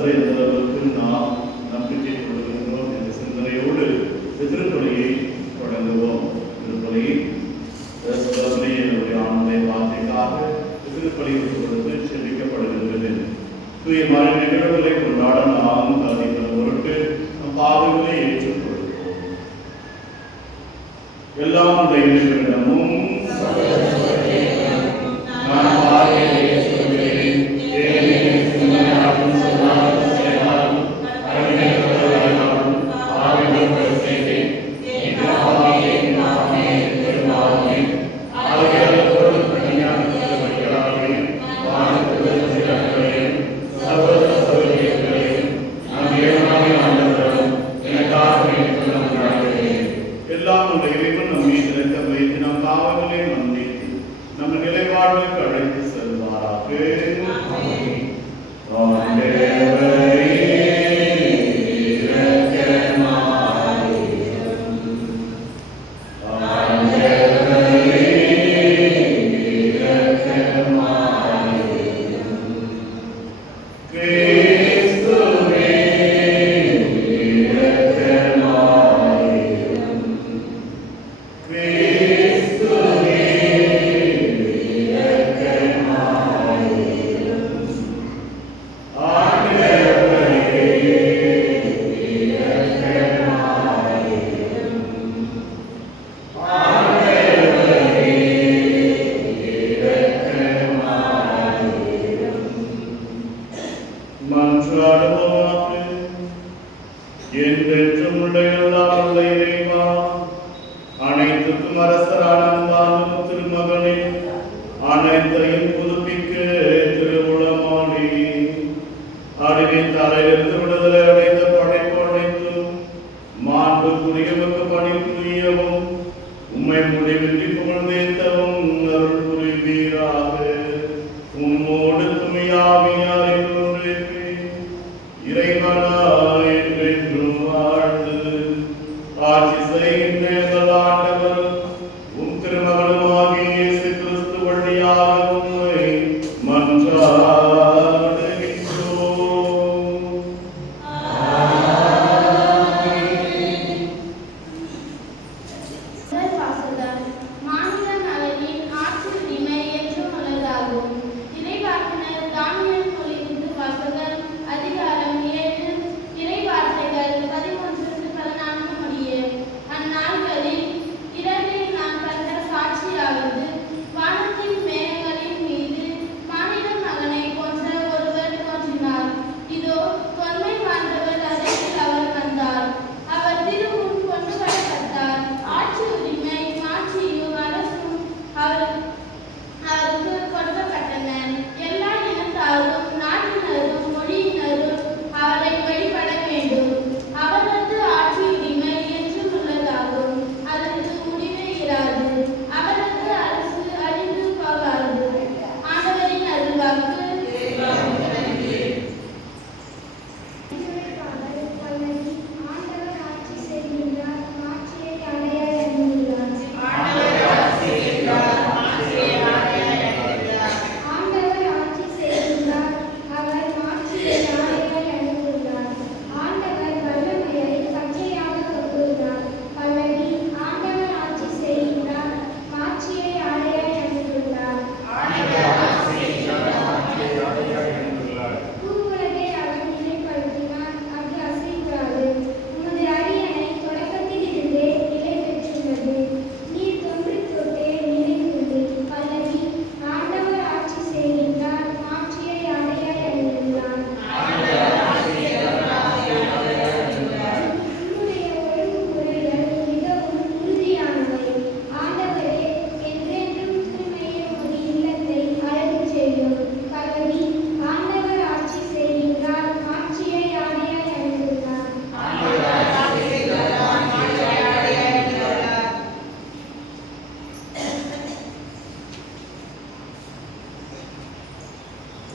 கர்த்தரை இந்த அளவுக்கு நாம் நம்பிக்கை கொள்கின்றோம் என்ற சிந்தனையோடு திருப்பலியை தொடங்குவோம். திருப்பலியில் என்னுடைய ஆண்மை வார்த்தைக்காக திருப்பலி கொடுத்து செபிக்கப்படுகின்றது. தூய மறை நிகழ்வுகளை கொண்டாட நாம் சாதிக்கிற பொருட்டு நம் பாவங்களை ஏற்றுக்கொள்கிறோம். எல்லாம் இடமும்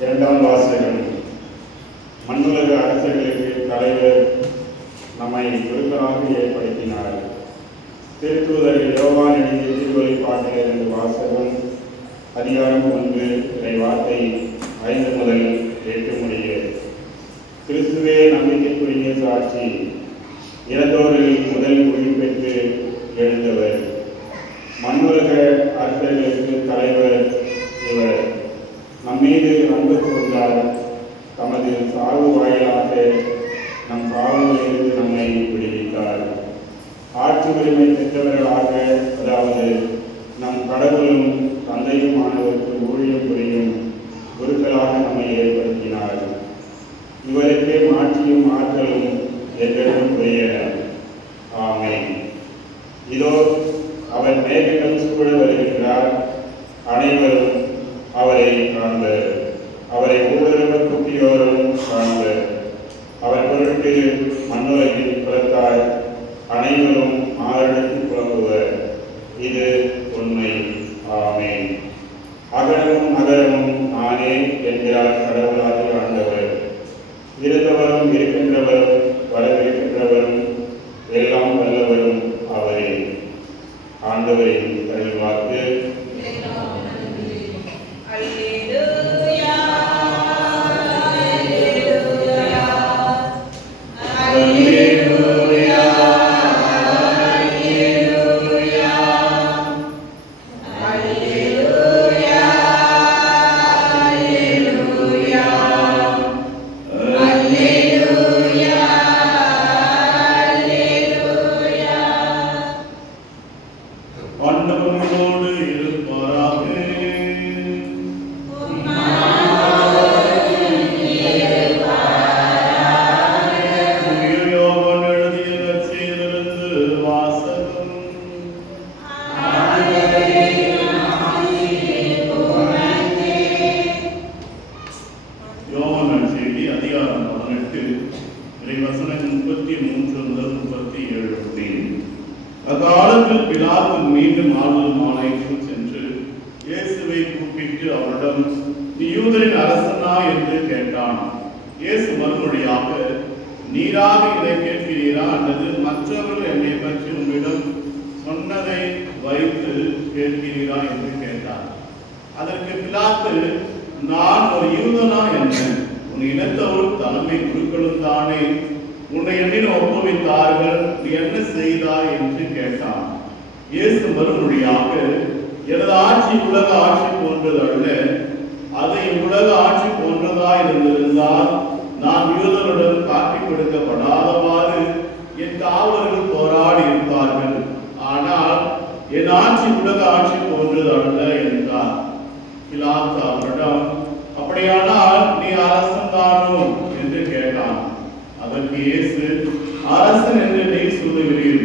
இரண்டாம் வாசகம். மண்ணுலக அரசுகளுக்கு தலைவர் நம்மை விருப்பமாக ஏற்படுத்தினார். திருத்தூதர் யோவான் எழுதிய திருவழிபாட்டிலிருந்து வாசகம். அதிகாரம் 1 இறை வார்த்தை 5 முதல் 8 முடிய. கிறிஸ்துவே நம்பிக்கைக்குரிய சாட்சி, இறந்தோரில் முதல் உயிர் பெற்று எழுந்தவர், மண்ணுலக அரசர்களுக்கு தலைவர் இவர். நம்மீது அன்பு கூர்ந்தார், தமது சாவு வாயிலாக நம் பாவங்களிலிருந்து நம்மை விடுவித்தார். ஆட்சி உரிமை பெற்றவர்களாக, அதாவது நம் கடவுளும் தந்தையும் ஆனவருக்கு ஊழியம் புரியும் குருக்களாக நம்மை ஏற்படுத்தினார். இவருக்கே மாட்சியும் ஆற்றலும் என்றும் புரியன. ஆமென். இதோ அவர் மேகங்கள் சூழ வருகின்றார், அனைவரும் அவரை காண்பர். அவரை ஊடுருவ குட்டியோரும் காண்பர். அவர் பொருட்டு மண்ணுலகின் புறத்தார் அனைவரும் ஆறெடுத்து புலம்புவர். இது உண்மை. ஆமென். அகலமும் நகரமும் நானே என்கிறார் கடவுளாகிய ஆண்டவர். இருந்தவரும் இருக்கின்றவரும் வரவிருக்கின்றவரும் எல்லாம் வல்லவரும் அவரே. ஆண்டவரின் அருள்வாக்கு. அக்காலத்தில் பிலாத்து மீண்டும் ஆளுநர் மாலைக்கு சென்று இயேசுவை கூப்பிட்டு அவரிடம், நீ யூதரின் அரசனா என்று கேட்டான். இயேசு மறுமொழியாக, நீராக இதை கேட்கிறீரா அல்லது மற்றவர்கள் என்னை பற்றி உம்மிடம் சொன்னதை வைத்து கேட்கிறீரா என்று கேட்டார். அதற்கு பிலாத்து, நான் ஒரு யூதனா என்ன? உன் இனத்தவரும் தலைமை குருக்களும் தானே உன்னை என்னிடம் ஒப்புவித்தார்கள், நீ என்ன செய்தாய் என்று கேட்டான். இயேசு மறுமொழியாக, எனது ஆட்சி உலக ஆட்சி போன்றது அல்ல. அதை உலக ஆட்சி போன்றதா இருந்திருந்தால் நான் யூதருடன் காட்டிக் கொடுக்கப்படாதவாறு என் காவலர்கள் போராடி இருப்பார்கள். ஆனால் என் ஆட்சி உலக ஆட்சி போன்றது அல்ல என்றார். பிலாத்து அவரிடம், அப்படியானால் நீ அரசன் தானோ என்று கேட்டான். அதற்கு இயேசு, அரசன் என்று நீ சொல்லுகிறீர்.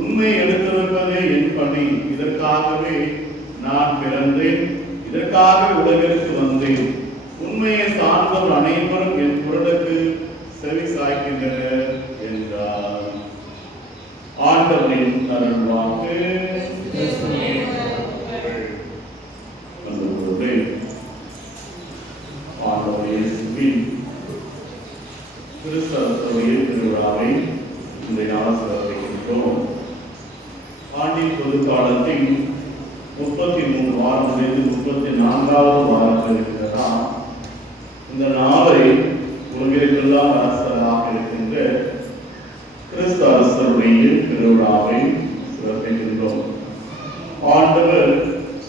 உண்மை எடுத்திருப்பதே என் பணி. இதற்காகவே நான் பிறந்தேன், இதற்காக உலகிற்கு வந்தேன். உண்மையை சார்ந்தவர் அனைவரும் என் குரலுக்கு செவி சாய்க்கின்றனர் என்றார். ஆண்டவரின் அருள்வாக்கு. கிறிஸ்தவ திருவிழாவை இந்த நாள் சிறப்பிக்கின்றோம். ஆண்டின் பொது காலத்தின் 33 வாரங்களிலிருந்து 34வது வாரத்தில் இருக்கிறதா இந்த நாளை உலகிற்கெல்லாம் அரசராக இருக்கின்ற கிறிஸ்து அரசருடைய திருவிழாவை சிறப்பிக்கின்றோம். ஆண்டவர்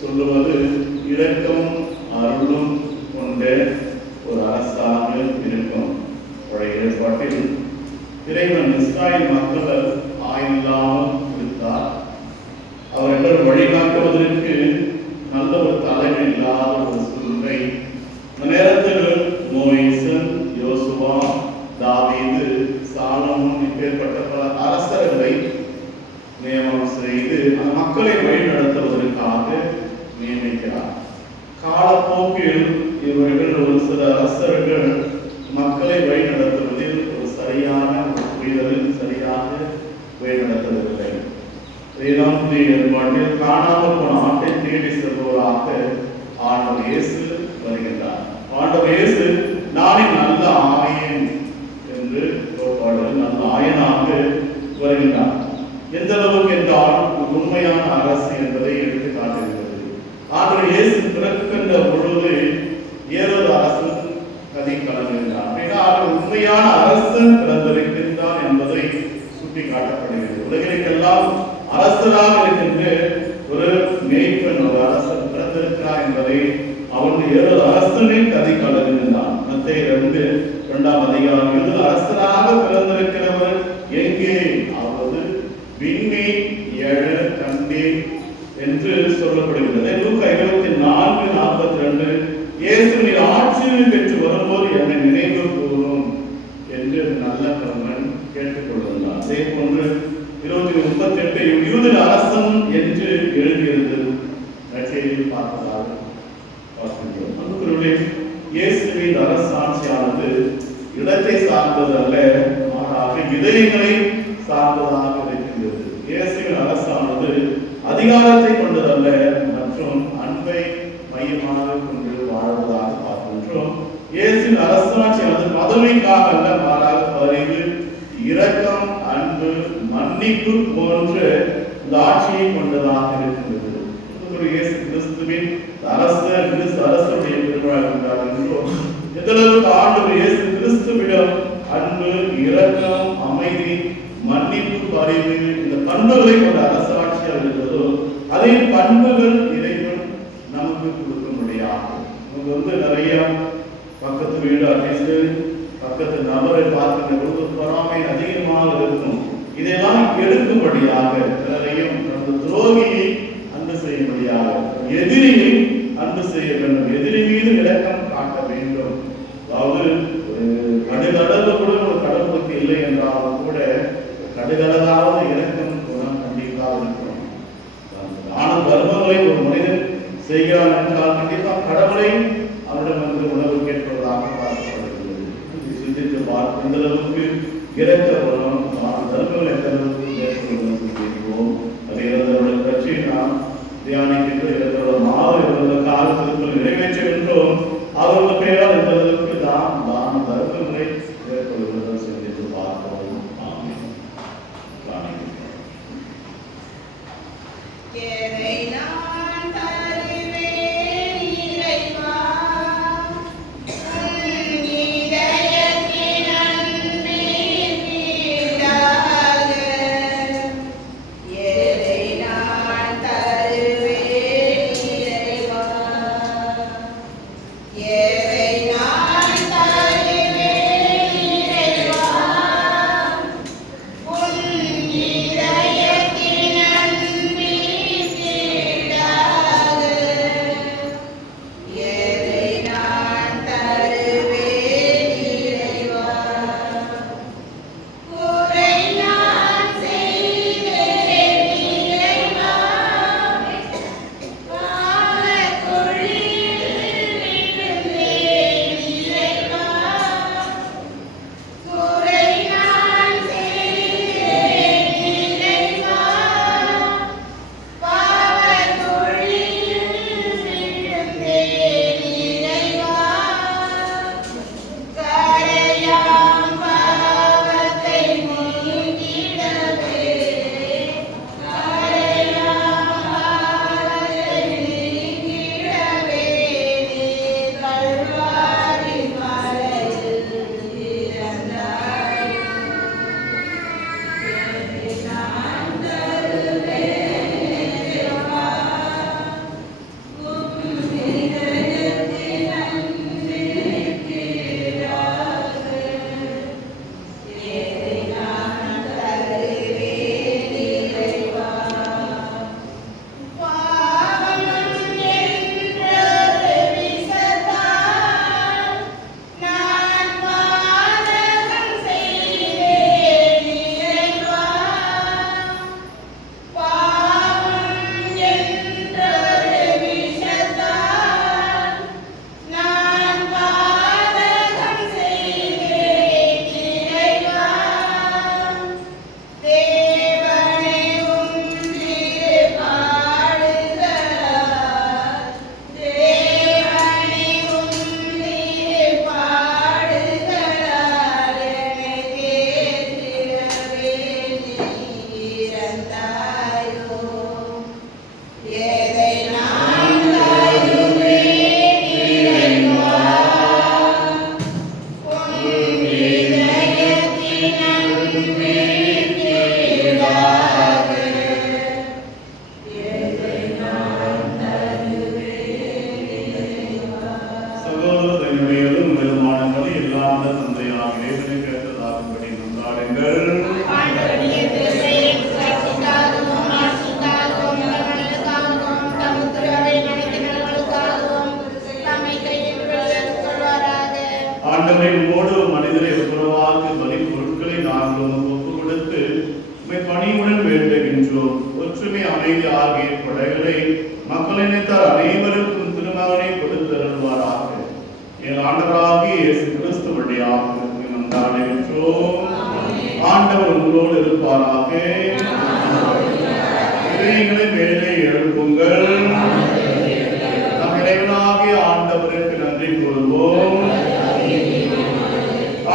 சொல்லுவது இரக்கமும் அருளும் கொண்ட ஒரு அரசாக இருக்கும். பழைய ஏற்பாட்டில் இறைவன் இஸ்ராயேல் மக்களை ஆயில்லாமல் இருந்தார். அவர்கள் வழிகாட்டுவதற்கு நல்ல ஒரு தலைமை இல்லாத ஒரு சூழ்நிலை. அந்த நேரத்தில் மோசேஸ், யோசுவா, தாவீது, சாலமோன் இப்பேற்பட்ட பல அரசர்களை நியமனம் செய்து அந்த மக்களை வழிநடத்துவதற்காக நியமிக்கிறார். காலப்போக்கில் இவர்கள் ஒரு சில அரசர்கள் மக்களை வழிநடத்துவதில் ஒரு சரியான புரிதலில் சரியாக வழிநடத்துவதில்லை. ஏற்பாட்டில் காணாமல் போன ஆட்டை தேடி செல்பவராக ஆண்டவர் இயேசு வருகின்றார். ஆண்டவர் இயேசு நானே நல்ல ஆயன் என்று நல்ல ஆயனாக வருகின்றார். எந்த அளவுக்கு என்றால் உண்மையான அரசு என்பதை எடுத்து காட்டுகிறது. ஆண்டவர் இயேசு பிறக்கின்ற பொழுது ஏதோ அரசு கதை கலந்துகிறார். உண்மையான அரசன் பிறந்திருக்கின்றான் என்பதை சுட்டிக்காட்டப்படுகிறது. உலகிற்கெல்லாம் அரசராக இருக்கின்ற ஒரு மேய்ப்பன், ஒரு அரசன் பிறந்திருக்கிறார் என்பதை அவன் ஏழு அரசனின் கதை கலந்துகின்றான். மத்தேயு 2ஆம் அதிகாரம் இதில் அரசராக பிறந்திருக்கிறவர் எங்கே? அதாவது விண்மீன் எழ கண்டேன் என்று சொல்லப்படுகிறது. லூக்கா 24:42 இயேசு நீர் ஆட்சியில் பெற்று வரும்போது என்னை நினைவு கூறும் என்று நல்ல கர்மன் கேட்டுக்கொள்கிறார். அதே போன்று 20:38 யூதர் அரசன் என்று எழுதியிருந்தது நற்செய்தியில் பார்ப்பதாக பார்க்கின்றோம். அன்புக்குரியவர்களே, இயேசுவின் அரசாட்சியானது இடத்தை சார்ந்தது அல்ல, மாறாக இதயங்களை சார்ந்ததாக இருக்கின்றது. இயேசுவின் அரசானது அதிகாரத்தை கொண்டதல்ல மற்றும் அன்பை மையமாக கொண்டு வாழ்வதாக பார்க்கின்றோம். இயேசுவின் அரசாட்சியானது பதவிக்காக அல்ல, மாறாக பரிவு, இரக்கம், அன்பு, மன்னிப்பு போன்ற இந்த ஆட்சியை கொண்டதாக இருக்கின்றது. இயேசு கிறிஸ்துவின் அரசுடைய பெருமாள் என்றோம். எந்தளவுக்கு ஆண்டவர் இயேசு கிறிஸ்துவிடம் அன்பு, இரக்கம், அமைதி, மன்னிப்பு, பரிவு இந்த பண்புகளை கொண்ட அரசாட்சியாக இருக்கிறதோ அதே பண்புகள் இறைவன் நமக்கு கொடுக்க முடியாது. நமக்கு நிறைய பக்கத்து வீடு அட்லீஸ்ட் பக்கத்து நபரை பார்க்கின்ற பொழுது பொறாமை அதிகமாக இருக்கும். இதெல்லாம் எடுக்கும்படியாக பிறரையும் நமது துரோகியை அன்பு செய்யும்படியாக, எதிரியை அன்பு செய்ய வேண்டும், எதிரி மீது இரக்கம் காட்ட வேண்டும். அதாவது கடுகடல கூட ஒரு கடவுளுக்கு இல்லை என்றாலும் கூட கடுகடலாவது இரக்கம் குணம் கண்டிப்பாக இருக்கணும். தான தர்மங்களை ஒரு மனிதன் செய்கிறான் என்றால் கண்டிப்பாக கடவுளை அவரிடம் உணவு கேட்பதாக பார்க்கப்படுகிறது. சிந்தித்து பார்க்கும் இந்த அளவுக்கு இரக்க குணம் தான தர்மங்கள் எந்த அளவுக்கு மேற்கொள்ளும் சிந்திப்போம். அதை இறந்தவர்களை பற்றி நாம் தியானிக்கின்ற இறந்தவரோட மாறு இறந்த காலத்திற்குள் நிறைவேற்ற வேண்டும். அவர்கள் பெயரால் எந்த அளவுக்கு தான தர்மங்களை மேற்கொள்வதை சிந்தித்து பார்ப்போம். எதை நான் தருவேன் ஆண்டவரை உம்மோடு மனிதரை ஒப்புரவாக்கு பலி பொருட்களை நாங்கள் ஒப்பு கொடுத்து உம்மை பணியுடன் வேண்டுகின்றோம். ஒற்றுமை அமைதி ஆகிய கொடைகளை மக்களினத்தார் அனைவருக்கும் திருமகனை கொடுத்தருள்வாராக. என் ஆண்டவராகிய இயேசு கிறிஸ்து வழியாக மன்றாடுகின்றோம். ஆண்டவர் உங்களோடு இருப்பாராக. இறைகளை மேலே எழுப்புங்கள். நம் இறைவனாகிய ஆண்டவருக்கு நன்றி கூறுவோம்.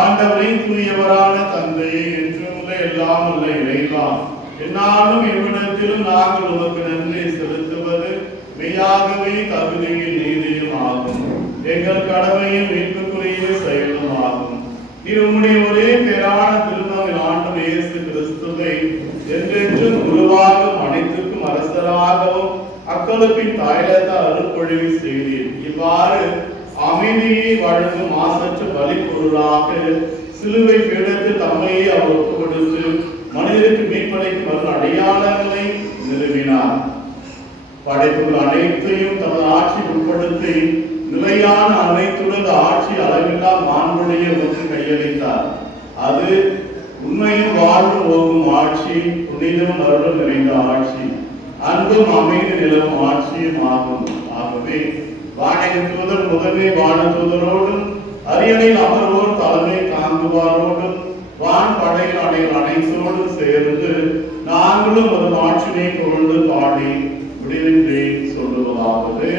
ஆண்டவரை தூயவரான தந்தையை என்றுமுள்ள எல்லாம் உள்ள இறைவா, என்னாலும் இவ்விடத்திலும் நாங்கள் உமக்கு நன்றி செலுத்துவது மெய்யாகவே தகுதியில் நீதியும் ஆகும். எங்கள் கடமையும் மீட்புக்குரிய செயலும் ஆகும். நீர் உம்முடைய ஒரே பேரான திருமகன் ஆண்டவர் இயேசு கிறிஸ்துவை என்றென்றும் குருவாகவும் அனைத்துக்கும் அரசராகவும் அக்களிப்பின் தாயலத்தால் அருள்பொழிவு செய்தீர். இவ்வாறு அமைதியை வழங்கும் மாசற்ற பலி பொருளாக சிலுவை பீடத்தில் தம்மையே அவர் ஒப்புக் கொடுத்து மனிதருக்கு மீட்படைக்கும் வரும் அடையாளங்களை நிறுவினார். படைப்புகள் அனைத்தையும் தமது ஆட்சி உட்படுத்தி நிலையான அனைத்துடன் ஆட்சி அளவில்லா மாண்புடைய ஒன்று கையளித்தார். அது உண்மையும் வாழ்வு போகும் ஆட்சி, புனிதம் அருளும் நிறைந்த ஆட்சி, அன்பும் அமைதி நிலவும் ஆட்சியும் ஆகும். ஆகவே வானின் தூதர் முதன்மை வான தூதரோடும் அரியணையில் அமர்வோர் தலைமை தாங்குவாரோடும் வான் படையில் அணைகள் அனைத்தோடும் சேர்ந்து நாங்களும் ஒரு ஆட்சியை கொண்டு பாடி முடிவின்றி சொல்லுவதாவது.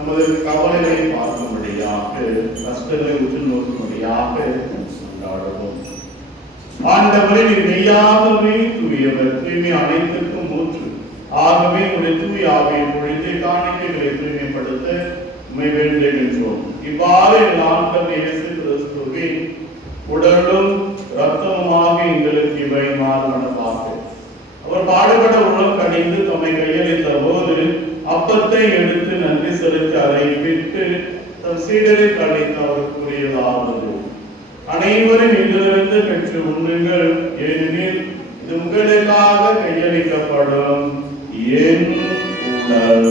நமது கவலைகளை பார்க்கும்படியாக, கஷ்டங்களை உற்று நோக்கும்படியாக கொண்டாடுவோம். ஆண்டவரே, நீர் மெய்யாகவே தூயவர், தூய்மை அனைத்திற்கும் ஊற்று. ஆகவே உடைய தூய ஆவியை பொழிந்து காணிக்கைகளை தூய்மைப்படுத்த உம்மை வேண்டுகின்றோம். இவ்வாறு எங்கள் ஆண்டவர் இயேசு கிறிஸ்துவின் உடலும் இரத்தமுமாக எங்களுக்கு இவை மாறுவனவாக. அவர் பாடுபட உணவு கடிந்து தம்மை கையளித்த போது அப்பத்தை எடுத்து நன்றி செலுத்தி அதை விட்டு தம் சீடருக்கு அளித்து அவர் கூறியதாவது: அனைவரும் இதிலிருந்து பெற்று உண்ணுங்கள், ஏனெனில் இது உங்களுக்காக கையளிக்கப்படும் என் உடல்.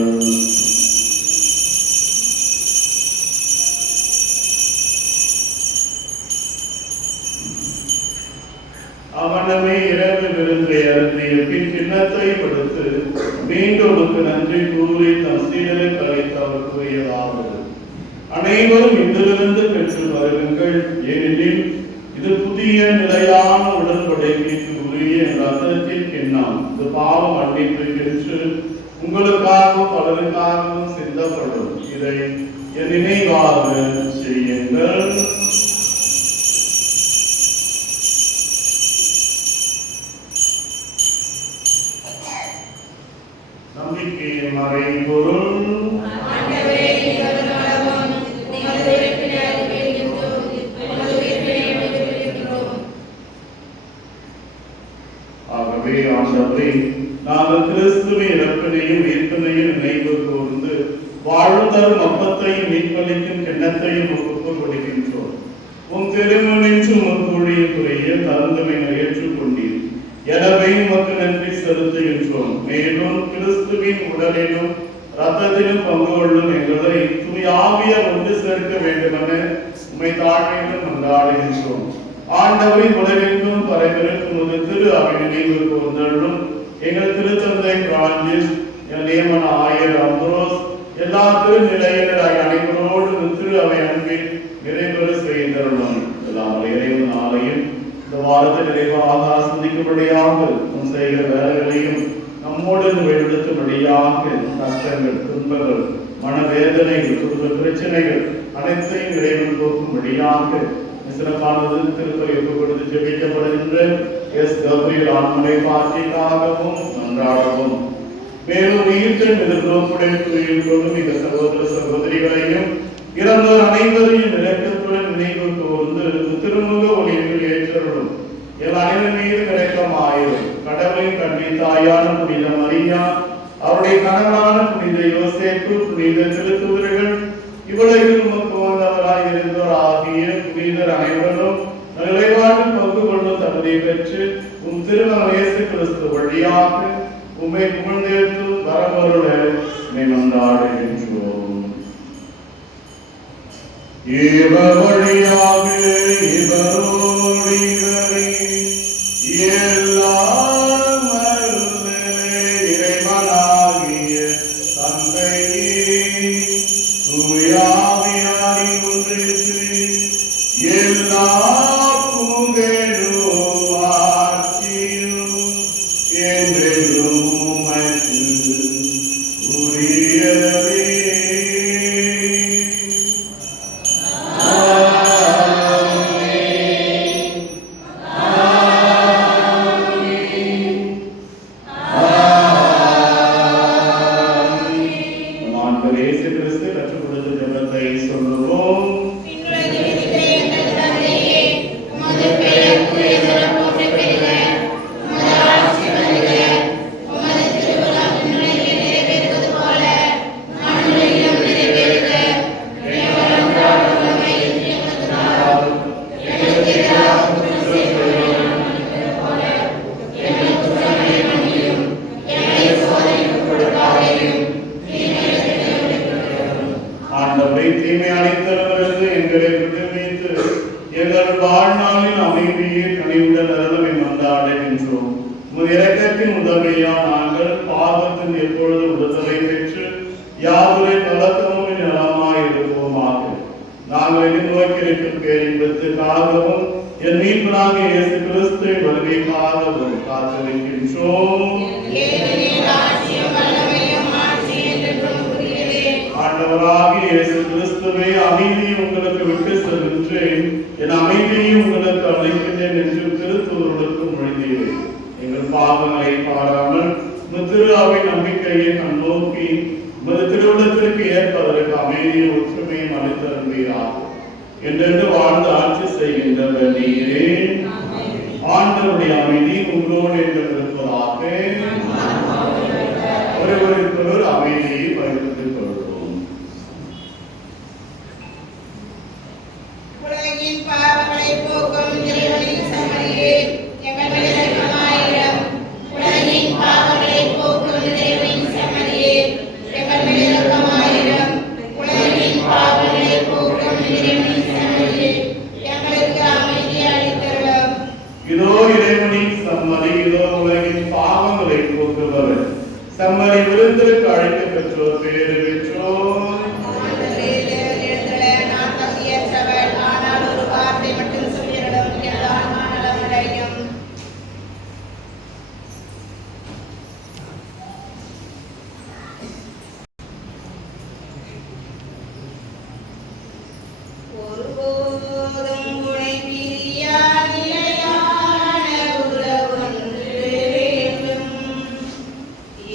அவனமே இரவு விருந்தை அருந்திய பின் கிண்ணத்தை கொடுத்து மீண்டும் நன்றி கூறி தம் சீடருக்கு அளித்து அவர் கூறியதாவது: அனைவரும் இதிலிருந்து பெற்று வருங்கள், ஏனெனில் இது புதிய நிலையான உடன்படிக்கைக்கு உரிய ரத்தத்தின் கிண்ணம். இது பாவ மன்னிப்புக்கென்று உங்களுக்காகவும் பலருக்காகவும் சிந்தப்படும். இதை என் நினைவாக செய்யுங்கள். நம்பிக்கையின் மறைபொருள். ஆகவே ஆண்டவரே, நாங்கள் கிறிஸ்துவின் இறப்பினையும் உயிர்ப்பினையும் நினைவு கூர்ந்து வாழும் தரும் அப்பத்தையும் மீட்பளிக்கும் கிண்ணத்தையும் ஒப்புக் கொடுக்கின்றோம். உன் திருமணின்று முன்கூழிய தருந்தமை ஏற்றுக்கொண்டீர். எனவே உமக்கு நன்றி செலுத்துகின்றோம். மேலும் கிறிஸ்துவின் உடலிலும் இரத்தத்திலும் பங்கு கொள்ளும் எங்களை தூய ஆவியால் ஒன்று சேர்க்க வேண்டுமென உம்மை தாழ்மையிலும் கொண்டாடுகின்றோம். ஆண்டவரை உலகெங்கும் பரவிருக்கும் ஒரு திரு அவை நினைவு கூர்ந்தள்ளும் எங்கள் திருத்தந்தை பிரான்சிஸ், நியமன ஆயர் அம்ப்ரோஸ், எல்லா திருநிலையினர் அனைவரோடு திரு அவை அன்பில் நிறைவேற செய்தருளும். எல்லாம் இறைவன் ஆலயம் இந்த வாரத்தை நிறைவாக ஆசிர்வதிக்கும்படியாக நம் செய்கிற வேலைகளையும் நம்மோடு வெளிப்படுத்தும்படியாக கஷ்டங்கள், துன்பங்கள், மனவேதனைகள், குடும்ப பிரச்சனைகள் அனைத்தையும் இறைவன் போக்கும்படியாக சிறப்பானது திருப்பதி ஒப்புக்கொடுத்து ஜெபிக்கப்படுகின்ற எஸ் கபிரியல் ஆண்மனை பாட்டிக்காகவும் நன்றாகவும் மேலும் உயிர்த்தன் எதிர்நோக்குடன் துயில் கொள்ளும் இந்த சகோதர சகோதரிகளையும் இறந்தோர் அனைவரையும் இரக்கத்துடன் நினைவு கூர்ந்து திருமுக ஒளியில் ஏற்றருளும் என் அனைவர் மீது கிடைக்கமாயிரும். கடவுளின் கல்வி தாயான புனித மரியா, அவருடைய கணவனான புனித யோசேப்பு, புனித திருத்தூதர்கள், இவ்வுலகில் உமக்கு வந்தவராய் இருந்தோர் ஆகிய புனிதர் அனைவரும் நிறைவாழ்வில் பங்கு கொள்ளும் தகுதி பெற்று உம் திருமகன் இயேசு கிறிஸ்து வழியாக உம்மை புகழ்ந்தேற்று வரவருள மன்றாடுகின்றோம். இவர் வழியாக இவரோடு இவரே எல்லாம் வல்ல இறைவனாகிய தந்தையே, தூயாவியாரின் ஒன்றிற்கு எல்லா புகழும் ஆட்சியும் என்றென்றும் உமக்கு உரியதே.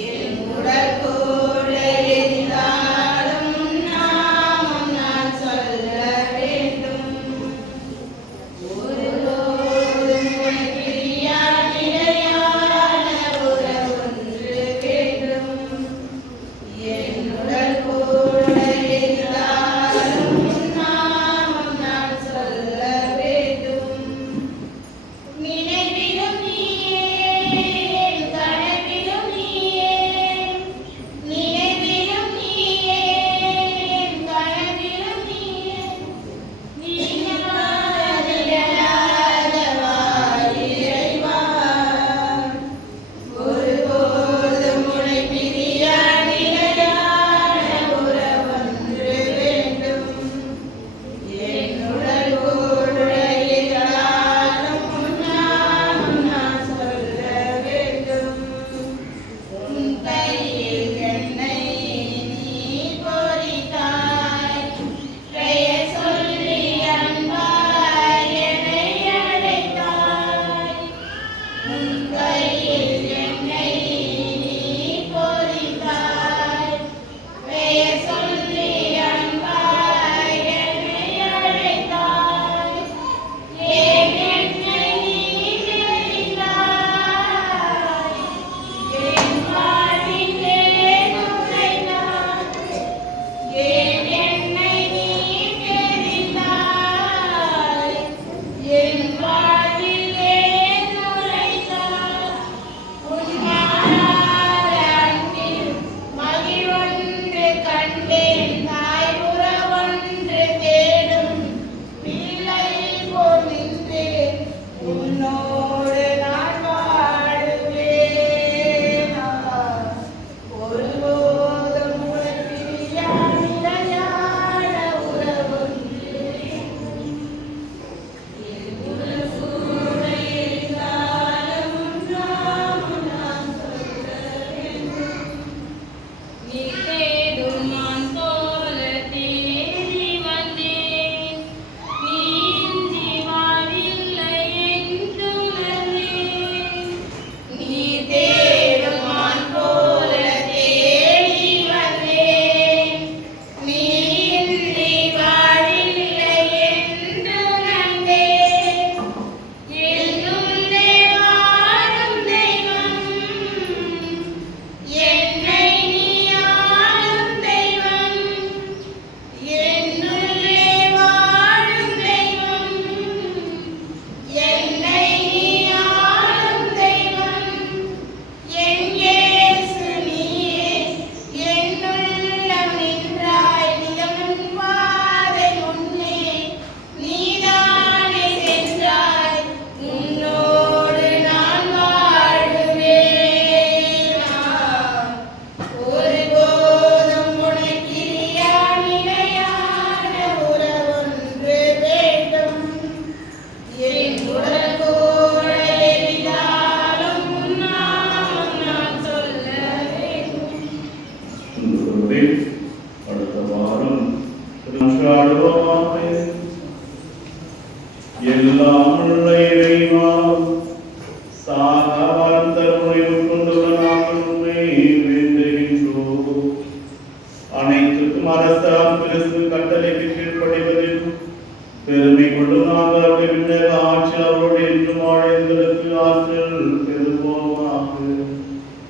என் உடல் கூட எரிந்தாலும்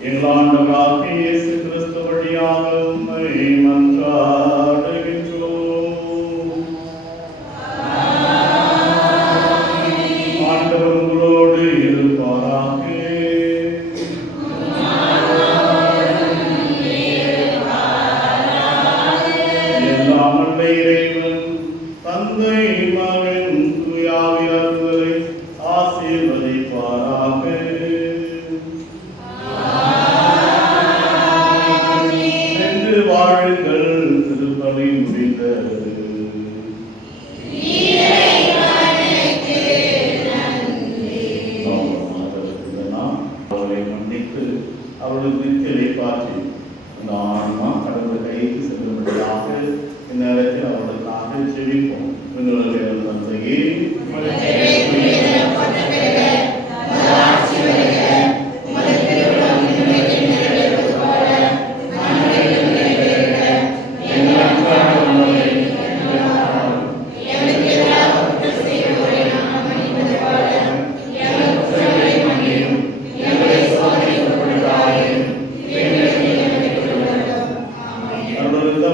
எங்கள் ஆண்டவராகிய இயேசு கிறிஸ்து வழியாக உம்மை மன்றாடுகின்றோம். ஆண்டவர் உங்களோடு இருப்பாராக. எல்லாம் வல்ல இறைவன் தந்தை மகன் தூய ஆவியானவரை ஆசீர்வதிப்பாராக. சென்று வாழுங்கள், திருப்பலி முடிந்தது. அவர்களை மன்னித்து அவர்களுக்கு நித்தியலை பாற்றி அந்த ஆன்மா கடவுள் கைக்கு செல்லும்படியாக இந்நேரத்தில் அவர்களுக்காக ஜெபிப்போம். எங்களுடைய தந்தையே,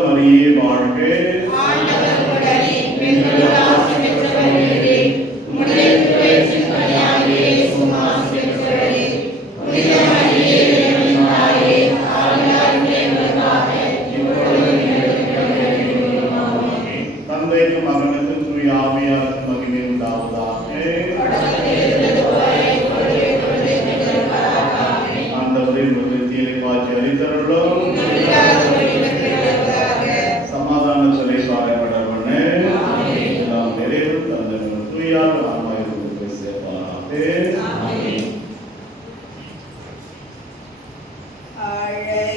மரியே வாழ்க. தந்தைக்கும் மகனுக்கும் தூய ஆவியாருக்கும் மகிமை உண்டாவதாக. ஆண்டவரே, உமது தீரை பாய்ச்சி அளித்தருளும். சமாதானத்திலே காணப்படவன எல்லாம் நிறைவு தந்த தூயார் ஆன்மாவிற்கு சேர்ப்பாராக. அழகிய